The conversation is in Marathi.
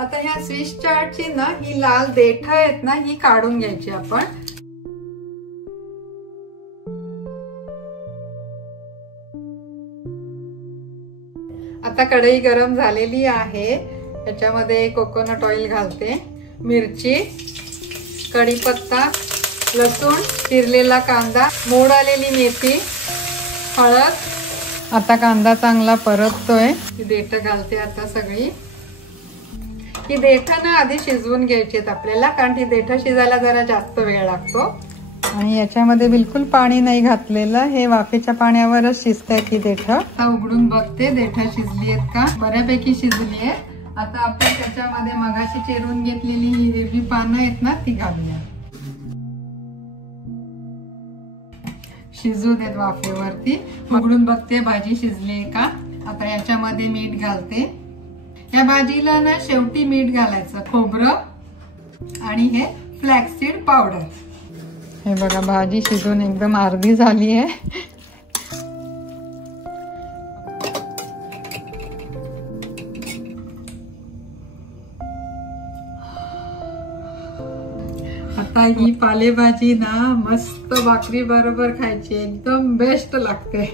आता ह्या स्विस चार्टची ना ही लाल देठ आहेत ना ही काढून घ्यायची आपण। आता कढई गरम झालेली आहे, त्याच्यामध्ये कोकोनट ऑइल घालते, मिरची, कढीपत्ता, लसूण, चिरलेला कांदा, मोड आलेली मेथी, हळद। आता कांदा चांगला परततोय, ही देठ घालते आता सगळी। ही देठ ना आधी शिजवून घ्यायची आहेत आपल्याला, कारण ती देठ शिजायला जरा जास्त वेळ लागतो। आणि याच्यामध्ये बिलकुल पाणी नाही घातलेलं, हे वाफेच्या पाण्यावरच शिजतायत ही देठ। आता उघडून बघते देठ शिजली आहेत का, बऱ्यापैकी शिजली आहे। आता आपण त्याच्यामध्ये मगाशी चिरून घेतलेली ही हिरवी पानं आहेत ना ती घालूया, शिजू देत वाफेवरती। उघडून बघते भाजी शिजली आहे का। आता याच्यामध्ये मीठ घालते, या भाजीला ना शेवटी मीठ घालायचं, खोबरं आणि हे फ्लॅक्ससीड पावडर। हे बघा भाजी शिजून एकदम अर्धी झाली आहे। आता ही पालेभाजी ना मस्त भाकरी बरोबर खायची, एकदम बेस्ट लागते।